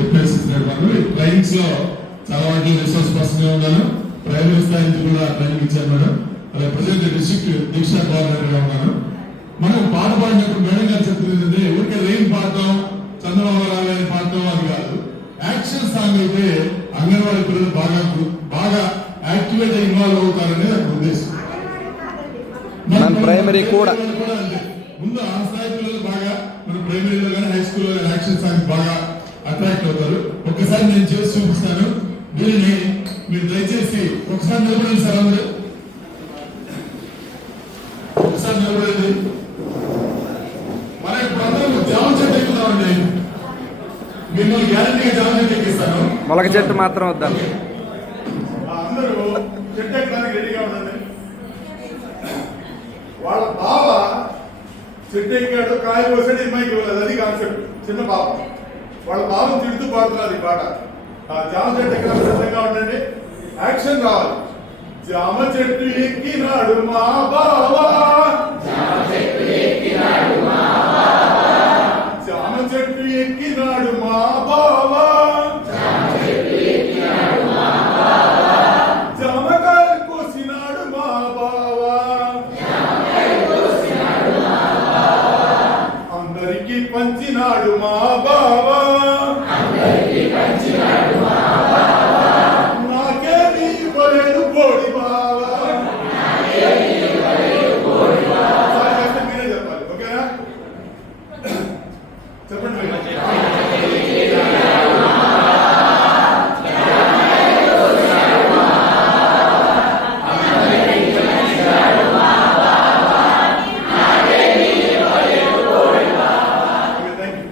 చెప్పేసిస్తున్నాడు. మనం ట్రైనింగ్స్ లో చాలా వాటిలో రిసోర్స్ పర్సన్ గా ఉన్నాను. ప్రైమరీ స్థాయి నుంచి కూడా ట్రైనింగ్ ఇచ్చాను మేడం. అలాగే ప్రజెంట్ డిస్ట్రిక్ట్ దీక్షా కోఆర్డినేటర్ గా ఉన్నాను. మనం పాట పాడినప్పుడు మేడం గారు చెప్తుంది ఊరికే రెయిన్ పాడటం, చంద్రబాబు రావు పాడటం అది కాదు. యాక్షన్ సాంగ్ అయితే అంగన్వాడీ పిల్లలు బాగా యాక్టివేట్ ఇన్వాల్వ్ అవుతారనే నాకు ఉద్దేశం. ప్రైమరీ కూడా ముందు ఆ స్థాయి పిల్లలు బాగా మన ప్రైమరీలో కానీ హై స్కూల్లో కానీ యాక్షన్ సాంగ్ బాగా అట్రాక్ట్ అవుతారు. ఒక్కసారి నేను చేసి చూపిస్తాను. దీనిని మీరు దయచేసి ఒకసారి నిలబడండి సార్. అందరూ ఒకసారి నిలబడండి. మన ఇప్పుడు జామ చెట్టు ఎక్కుతామండి. మిమ్మల్ని గ్యారంటీగా జామ చెట్టు ఎక్కిస్తాను. మొలక చెట్టు మాత్రం వద్దాం. అందరూ చెట్టు ఎక్కడానికి రెడీగా ఉండండి. వాళ్ళ బావ చెట్టు ఎక్కాడు, కాయ కోసాడు, అమ్మాయికి ఇవ్వలేదు. అది కాన్సెప్ట్. చిన్న బావ వాళ్ళ బావను తిడుతూ పాడుతున్నారు ఈ పాట. జామ చెట్టు ఎక్కడానికి సిద్ధంగా ఉండండి. యాక్షన్ రావాలి. జామ చెట్టు ఎక్కినాడు మా బావా, జామ చెట్టు ఎక్కినాడు మా బావా, జామకాయలు కోసినాడు మా బావా, అందరికి పంచినాడు మా బావా,